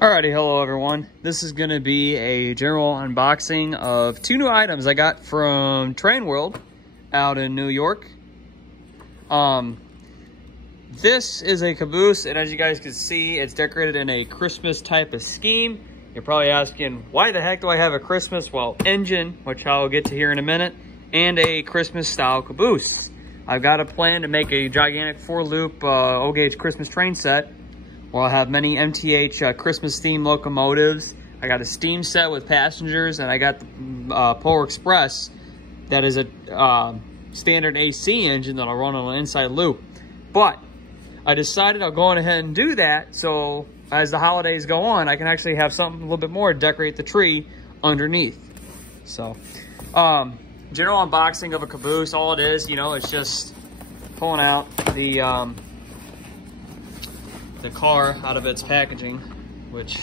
Alrighty, hello everyone. This is going to be a general unboxing of two new items I got from Train World out in New York. This is a Caboose, and as you guys can see, it's decorated in a Christmas type of scheme. You're probably asking, why the heck do I have a Christmas, well, engine, which I'll get to here in a minute, and a Christmas style Caboose. I've got a plan to make a gigantic 4-loop O-gauge Christmas train set, where I'll have many MTH Christmas themed locomotives. I got a steam set with passengers, and I got the Polar Express that is a standard AC engine that I'll run on an inside loop. But I decided I'll go on ahead and do that, so as the holidays go on, I can actually have something a little bit more to decorate the tree underneath. So, general unboxing of a Caboose, all it is, you know, it's just pulling out the car out of its packaging, which,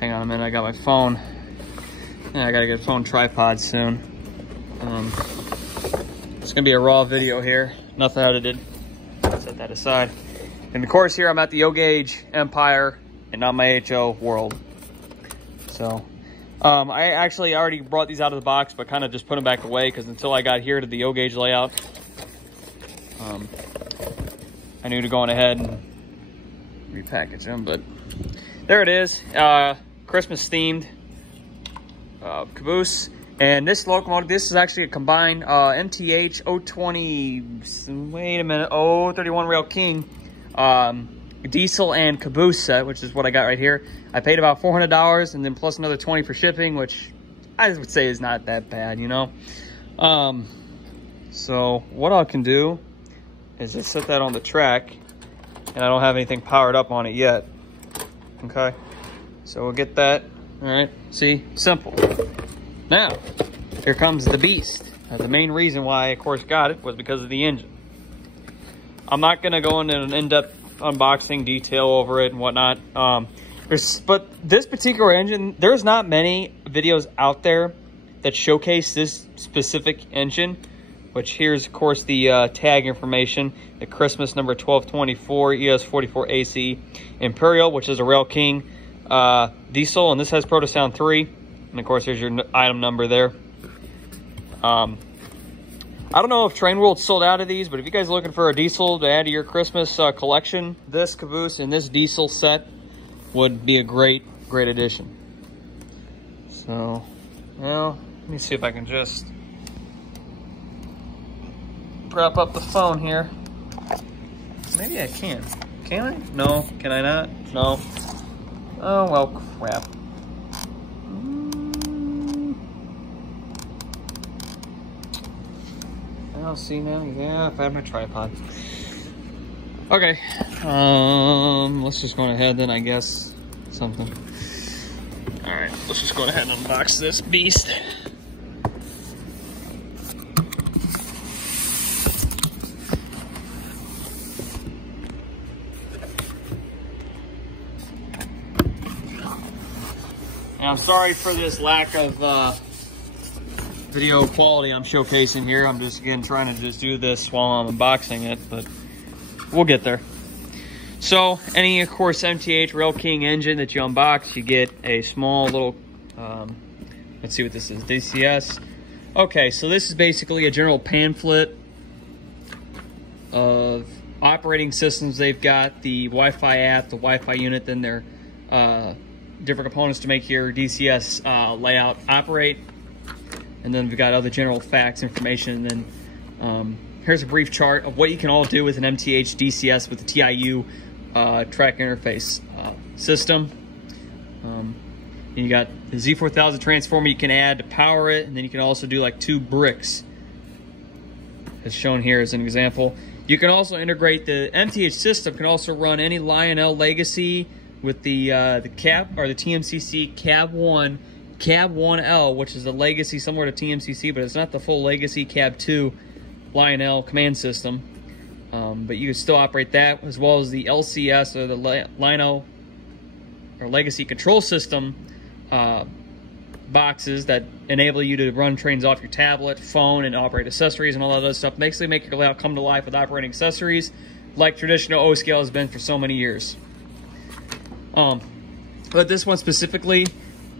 hang on a minute, I got my phone. Yeah, I gotta get a phone tripod soon. It's gonna be a raw video here, nothing edited. Set that aside. And of course here I'm at the O-gauge Empire and not my HO World. So, I actually already brought these out of the box, but kind of just put them back away because until I got here to the O-gauge layout, I knew to go on ahead and repackage them, but there it is. Christmas themed Caboose. And this locomotive, this is actually a combined MTH 020, wait a minute, 031 Rail King diesel and Caboose set, which is what I got right here. I paid about $400 and then plus another $20 for shipping, which I would say is not that bad, you know. So what I can do is just set that on the track, and I don't have anything powered up on it yet. Okay, so we'll get that. All right, see, simple. Now, here comes the beast. The main reason why I, of course, got it was because of the engine. I'm not going to go into an in-depth unboxing detail over it and whatnot. But this particular engine, there's not many videos out there that showcase this specific engine, which here's, of course, the tag information. The Christmas number 1224 ES44 AC Imperial, which is a Rail King diesel, and this has Protosound 3. And of course, there's your item number there. I don't know if Train World sold out of these, but if you guys are looking for a diesel to add to your Christmas collection, this Caboose and this diesel set would be a great addition. So, well, let me see if I can just prop up the phone here. Maybe I can. Can I? No. Can I not? No. Oh, well, crap. I'll see now. Yeah, if I have my tripod. Okay. Let's just go ahead then, I guess. Something. Alright, let's just go ahead and unbox this beast. And I'm sorry for this lack of video quality I'm showcasing here. I'm just, again, trying to just do this while I'm unboxing it, but we'll get there. So, any, of course, MTH Rail King engine that you unbox, you get a small little, let's see what this is, DCS. Okay, so this is basically a general pamphlet of operating systems they've got, the Wi-Fi app, the Wi-Fi unit, then their different components to make your DCS layout operate. And then we've got other general facts information. And then here's a brief chart of what you can all do with an MTH DCS with the TIU track interface system. And you got the Z4000 transformer you can add to power it. And then you can also do like 2 bricks, as shown here as an example. You can also integrate the MTH system, can also run any Lionel Legacy with the cab or the TMCC Cab 1. Cab 1L, which is a legacy similar to TMCC, but it's not the full legacy Cab 2 Lionel command system. But you can still operate that, as well as the LCS, or the Lionel or legacy control system boxes that enable you to run trains off your tablet, phone, and operate accessories and all that other stuff. Basically make your layout come to life with operating accessories like traditional O-scale has been for so many years. But this one specifically,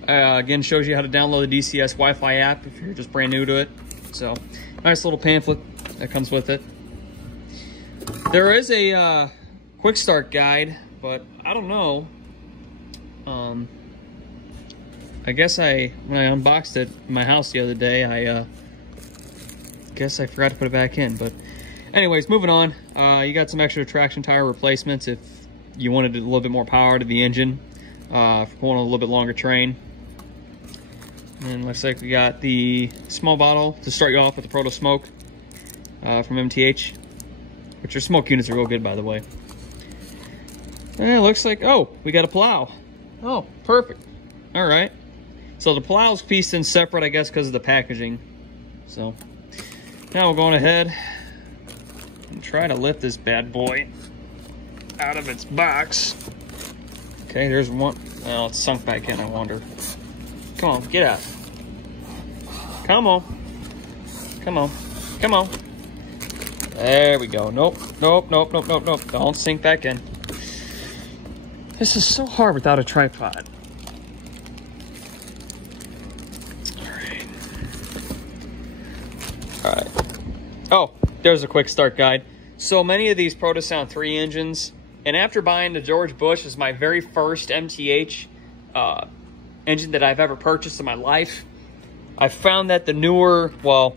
again, shows you how to download the DCS Wi-Fi app if you're just brand new to it. So, nice little pamphlet that comes with it. There is a quick start guide, but I don't know. I guess when I unboxed it in my house the other day, I guess I forgot to put it back in. But anyways, moving on. You got some extra traction tire replacements if you wanted a little bit more power to the engine for going on a little bit longer train. And looks like we got the small bottle to start you off with the Proto Smoke from MTH, which their smoke units are real good, by the way. And it looks like, oh, we got a plow. Oh, perfect. All right. So the plow's pieced in separate, I guess, because of the packaging. So now we're going ahead and try to lift this bad boy out of its box. Okay, there's one. Oh, it's sunk back in, I wonder. Come on, get out. Come on. Come on. Come on. There we go. Nope, nope, nope, nope, nope, nope. Don't sink back in. This is so hard without a tripod. Alright. Oh, there's a quick start guide. So many of these Protosound 3 engines, and after buying the George Bush as my very first MTH engine that I've ever purchased in my life, I found that the newer, well,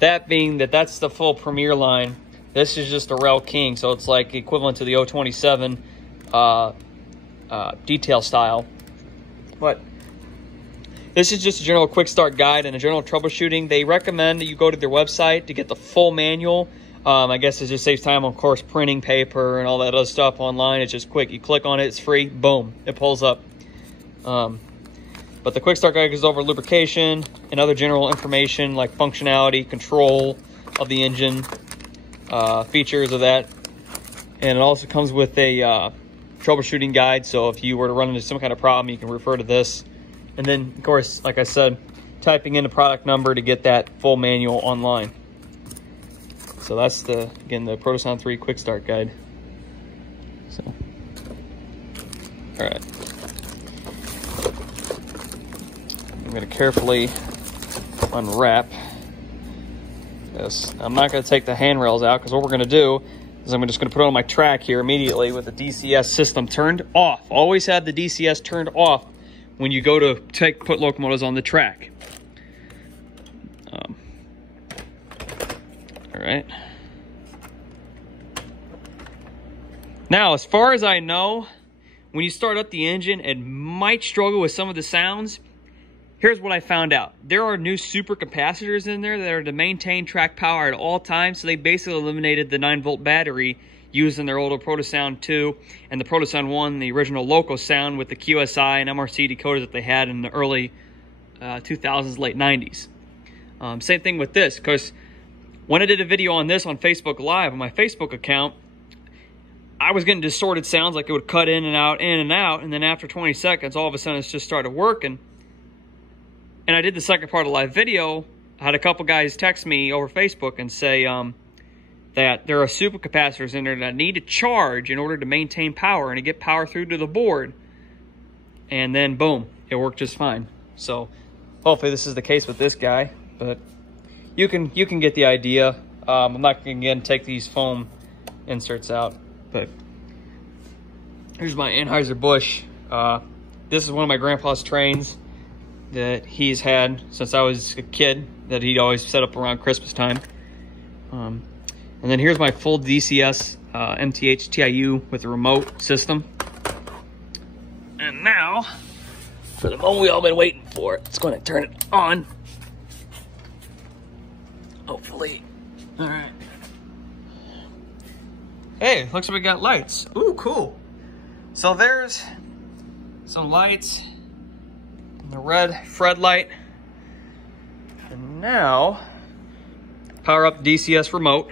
that being that that's the full Premier line, this is just a Rail King, so it's like equivalent to the 027 detail style. But this is just a general quick start guide and a general troubleshooting. They recommend that you go to their website to get the full manual. I guess it just saves time, of course, printing paper and all that other stuff online. It's just quick. You click on it, it's free, boom, it pulls up. But the quick start guide goes over lubrication and other general information like functionality, control of the engine, features of that. And it also comes with a troubleshooting guide, so if you were to run into some kind of problem, you can refer to this. And then, of course, like I said, typing in the product number to get that full manual online. So that's again, the Protosound 3 Quick Start Guide. So, all right. I'm gonna carefully unwrap this. I'm not gonna take the handrails out, because what we're gonna do is I'm just gonna put it on my track here immediately with the DCS system turned off. Always have the DCS turned off when you go to put locomotives on the track. All right. Now, as far as I know, when you start up the engine, it might struggle with some of the sounds. Here's what I found out. There are new super capacitors in there that are to maintain track power at all times. So they basically eliminated the 9-volt battery used in their older Protosound 2 and the Protosound 1, the original Loco sound with the QSI and MRC decoders that they had in the early 2000s, late 90s. Same thing with this, because when I did a video on this on Facebook Live on my Facebook account, I was getting distorted sounds, like it would cut in and out, and then after 20 seconds, all of a sudden it's just started working. And I did the second part of the live video. I had a couple guys text me over Facebook and say that there are super capacitors in there that need to charge in order to maintain power and to get power through to the board. And then boom, it worked just fine. So hopefully this is the case with this guy, but you can get the idea. I'm not going to again take these foam inserts out, but here's my Anheuser-Busch. This is one of my grandpa's trains that he's had since I was a kid, that he'd always set up around Christmas time. And then here's my full DCS MTH TIU with the remote system. And now, for the moment we all been waiting for, it's going to turn it on. Hopefully. All right. Hey, looks like we got lights. Ooh, cool. So there's some lights. The red Fred light. And now, power up the DCS remote.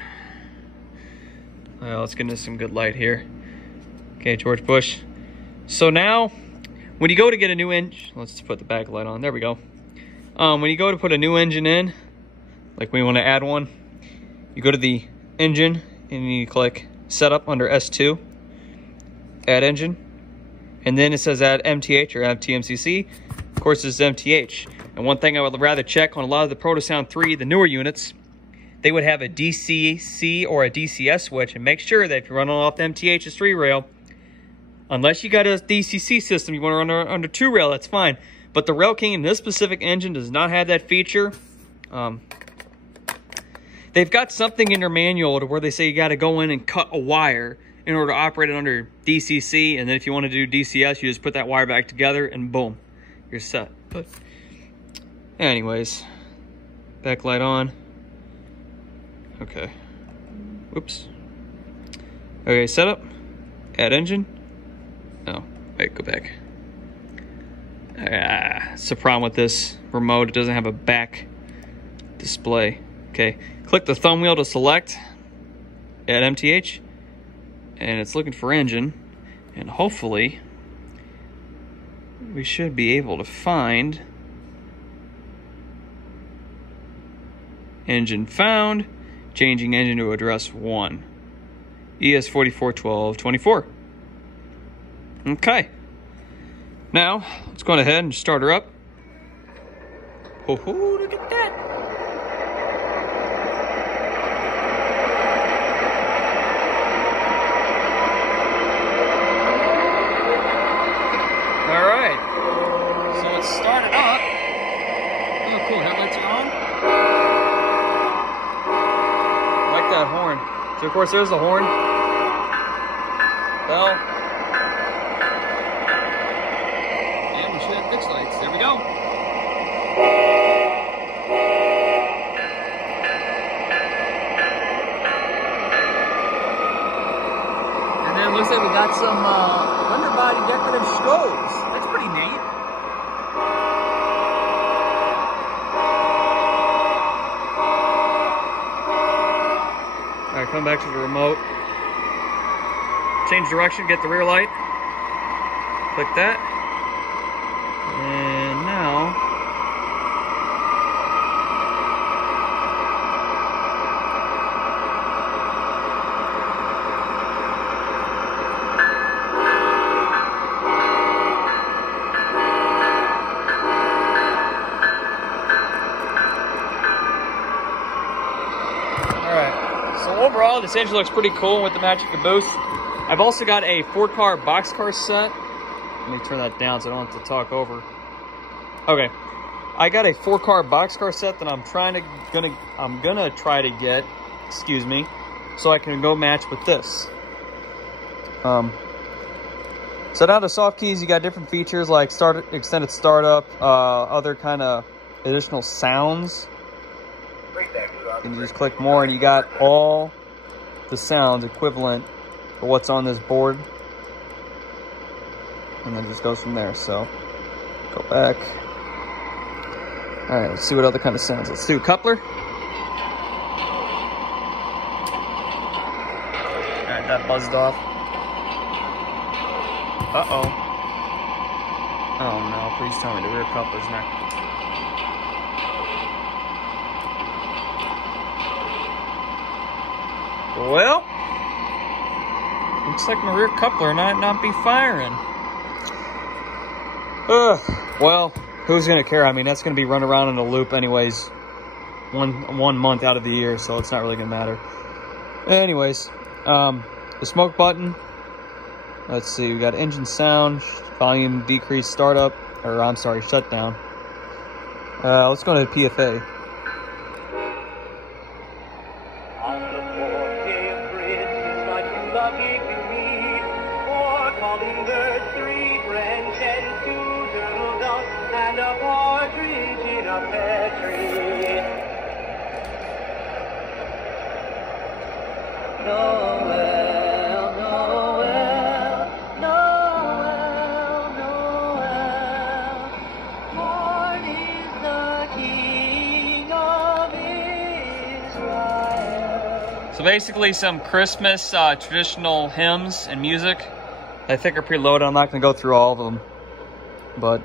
Well, let's get into some good light here. Okay, George Bush. So now, when you go to get a new engine, let's just put the back light on. There we go. When you go to put a new engine in, like when you want to add one, you go to the engine and you click Setup under S2, Add Engine, And then it says add MTH or add TMCC. Of course, this is MTH. And one thing I would rather check on a lot of the Protosound 3, the newer units, they would have a DCC or a DCS switch. And make sure that if you're running off the MTH's 3 rail, unless you got a DCC system, you want to run under 2 rail, that's fine. But the Rail King in this specific engine does not have that feature. They've got something in their manual to where they say you got to go in and cut a wire in order to operate it under DCC. And then if you want to do DCS, you just put that wire back together and boom, you're set. But anyways, backlight on. Okay. Whoops. Okay, setup. Add engine. Oh, wait, go back. It's the problem with this remote. It doesn't have a back display. Okay, click the thumb wheel to select. Add MTH. And it's looking for engine. And hopefully, we should be able to find engine found. Changing engine to address 1. ES441224. Okay. Now, let's go ahead and start her up. Oh, look at that. All right. So let's start it up. Oh, cool. Headlights are on. I like that horn. So, of course, there's the horn. Bell. Fixed lights. There we go. And then it looks like we got some underbody decorative strobes. That's pretty neat. Alright, come back to the remote. Change direction, get the rear light. Click that. And now, alright, so overall this engine looks pretty cool with the matching Caboose. I've also got a 4-car boxcar set. Let me turn that down so I don't have to talk over. Okay, I got a 4-car boxcar set that I'm gonna try to get, excuse me, so I can go match with this. So now the soft keys, you got different features like extended startup, other kind of additional sounds. And you just click more, and you got all the sounds equivalent for what's on this board. And then it just goes from there. So go back. All right, let's see what other kind of sounds. Let's do a coupler. All right, that buzzed off. Uh-oh. Oh no, please tell me the rear coupler's not. Well, looks like my rear coupler might not be firing. Well, who's gonna care? I mean, that's gonna be run around in a loop anyways, one month out of the year, so it's not really gonna matter. Anyways, the smoke button. Let's see, we got engine sound, volume decrease, startup, or I'm sorry, shutdown. Let's go to PFA. On the 4K bridge is much lucky to meet, or calling the 3 French and 2 turtle doves, and a partridge in a pear tree. Noel, Noel, Noel, Noel, born is the King of Israel. So basically some Christmas traditional hymns and music. I think are preloaded. I'm not going to go through all of them, but